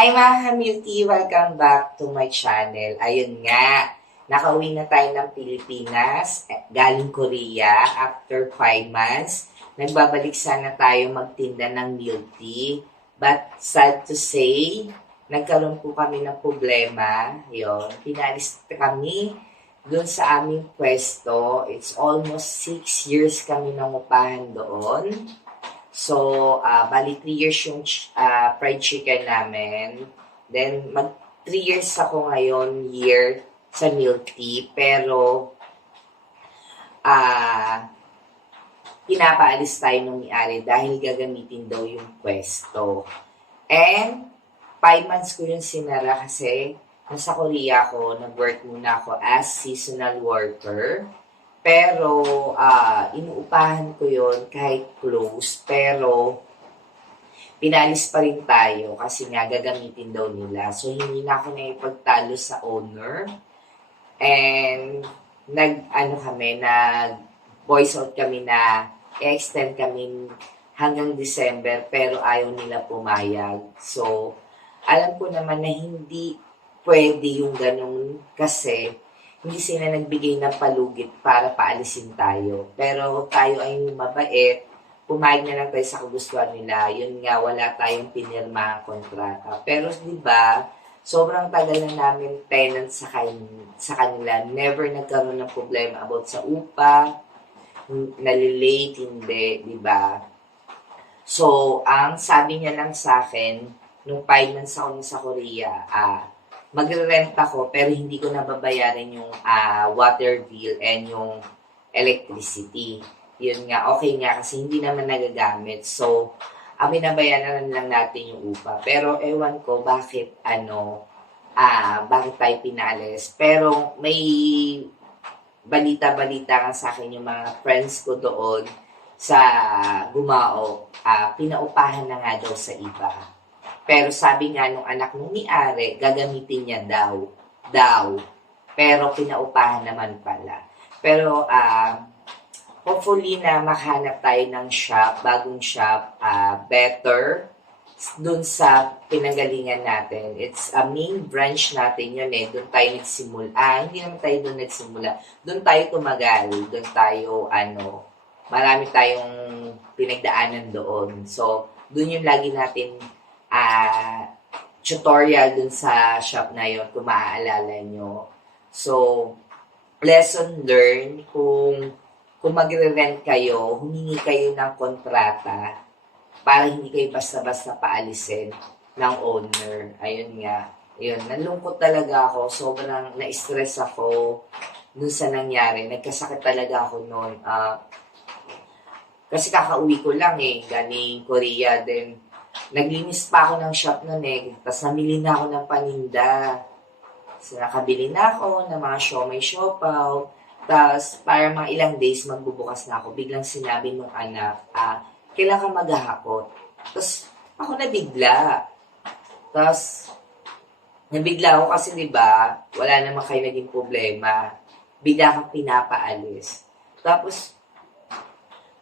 Hi mga Hamilty! Welcome back to my channel. Ayun nga, nakauwi na tayo ng Pilipinas, eh, galing Korea, after 5 months. Nagbabalik sana tayo magtinda ng milk. But sad to say, nagkaroon po kami ng problema. Yun, pinalis kami doon sa aming pwesto. It's almost 6 years kami nangupahan doon. So, uh, bali 3 years yung ah, fried chicken namin. Then, mag 3 years ako ngayon, year, sa milk tea. Pero, ah, pinapaalis tayo ng may-ari dahil gagamitin daw yung pwesto. And, 5 months ko yun sinara kasi nasa Korea ako, nag-work muna ako as seasonal worker. Pero, ah, inuupahan ko yon kahit close. Pero, pinalis pa rin tayo kasi nga gagamitin daw nila. So, hindi na ako na ipagtalo sa owner. And, nag, ano kami, nag voice out kami na extend kami hanggang December pero ayaw nila pumayag. So, alam ko naman na hindi pwede yung ganun kasi hindi sila nagbigay ng palugit para paalisin tayo. Pero tayo ay mabait, pumayag na lang tayo sa kagustuhan nila. Yun nga, wala tayong pinirma kontrata. Pero di ba, sobrang tagal na namin tenant sa, kan- sa kanila. Never nagkaroon ng problema about sa upa, nalilate, hindi, di ba? So, ang sabi niya lang sa akin, nung 5 months ako sa Korea, ah, magre-rent ako pero hindi ko nababayaran yung ah, water bill and yung electricity. Yun nga, okay nga kasi hindi naman nagagamit. So, ang binabayaran lang natin yung upa. Pero ewan ko bakit ano, ah, bakit tayo pinalis. Pero may balita-balita nga sa akin yung mga friends ko doon sa Gumao, ah, pinaupahan na nga daw sa iba. Pero sabi nga nung anak nung ni-ari, gagamitin niya daw. Daw. Pero pinaupahan naman pala. Pero ah, hopefully na makahanap tayo ng shop, bagong shop, ah, better dun sa pinanggalingan natin. It's a main branch natin yun eh. Doon tayo nagsimula. Ah, hindi naman tayo doon nagsimula. Doon tayo tumagal. Doon tayo, ano, marami tayong pinagdaanan doon. So, doon yung lagi natin ah tutorial dun sa shop na yun kung maaalala nyo. So, lesson learned kung kung magre-rent kayo, humingi kayo ng kontrata para hindi kayo basta-basta paalisin ng owner. Ayun nga. Ayun, nalungkot talaga ako. Sobrang na-stress ako dun sa nangyari. Nagkasakit talaga ako noon. Ah, kasi kakauwi ko lang eh, galing Korea. Then, naglinis pa ako ng shop noon eh. Tapos namili na ako ng paninda. So, nakabili na ako ng mga siomay siopaw. Tapos, para mga ilang days magbubukas na ako. Biglang sinabi nung anak, ah, kailangan maghahakot. Tapos, ako nabigla. Tapos, nabigla ako kasi, di ba, wala naman kayo naging problema. Bigla kang pinapaalis. Tapos,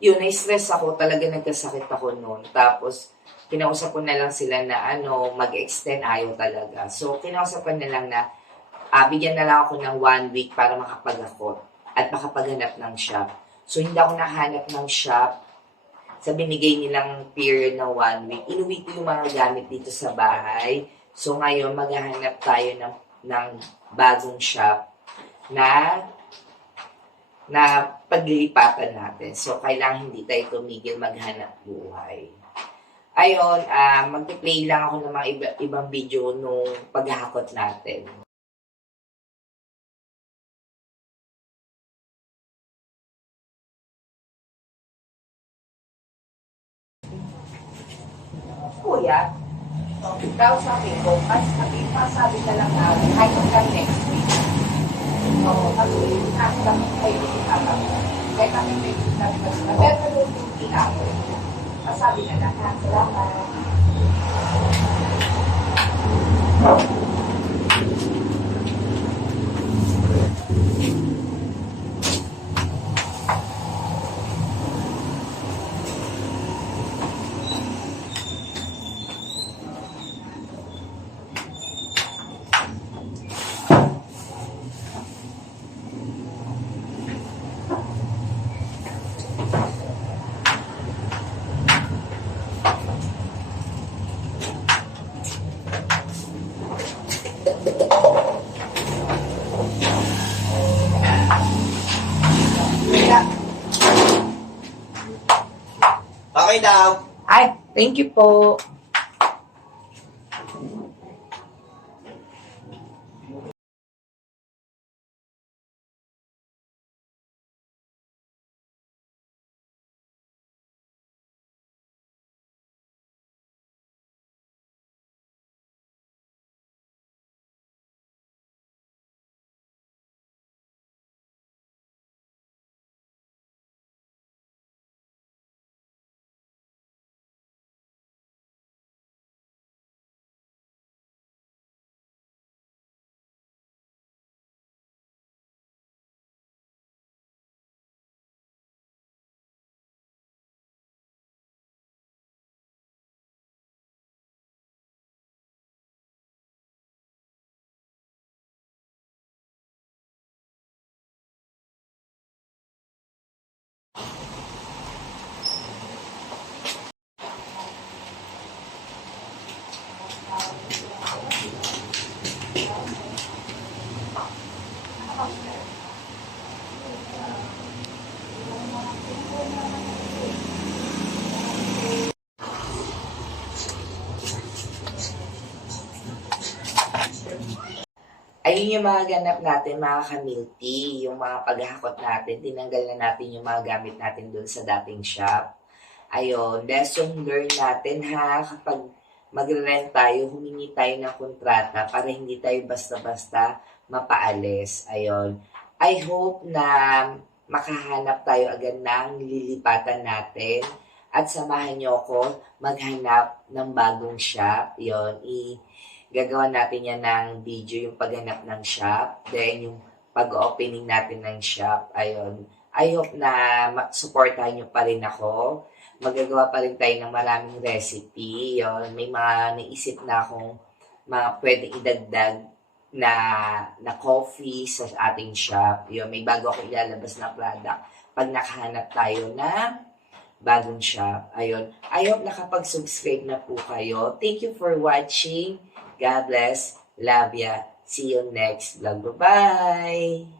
yun, na-stress ako. Talaga nagkasakit ako noon. Tapos, kinausap ko na lang sila na ano, mag-extend ayaw talaga. So, kinausap ko na lang na ah, bigyan na lang ako ng one week para makapag-akot at makapaghanap ng shop. So, hindi ako nakahanap ng shop sa binigay nilang period na one week. Inuwi ko yung mga gamit dito sa bahay. So, ngayon, maghahanap tayo ng, ng bagong shop na na paglilipatan natin. So, kailangan hindi tayo tumigil maghanap buhay. Ayun, ah mag-play lang ako ng mga iba, ibang video nung paghahakot natin. Kuya, daw sabi ko, mas sabi, pasabi ka lang na kahit hanggang next week. Oo, kasi nasa kami kayo itatap. Kaya kami may itatap. Pero naluluti ako. Pasabi na lang, ha? Salamat. love. Ay, thank you po. Ayun yung mga ganap natin, mga kamilti. Yung mga paghahakot natin, tinanggal na natin yung mga gamit natin dun sa dating shop. Ayun, lesson learned natin ha, kapag magre-rent tayo, humingi tayo ng kontrata para hindi tayo basta-basta mapaalis. Ayun. I hope na makahanap tayo agad ng lilipatan natin at samahan niyo ako maghanap ng bagong shop. Yon, i gagawa natin yan ng video yung paghanap ng shop, then yung pag-opening natin ng shop. Ayun. I hope na supportahan niyo pa rin ako. Magagawa pa rin tayo ng maraming recipe. Yon, may mga naisip na akong mga pwedeng idagdag na na coffee sa ating shop. Yun, may bago ako ilalabas na product pag nakahanap tayo ng bagong shop. Ayun. I hope nakapag-subscribe na po kayo. Thank you for watching. God bless. Love ya. See you next vlog. Bye-bye!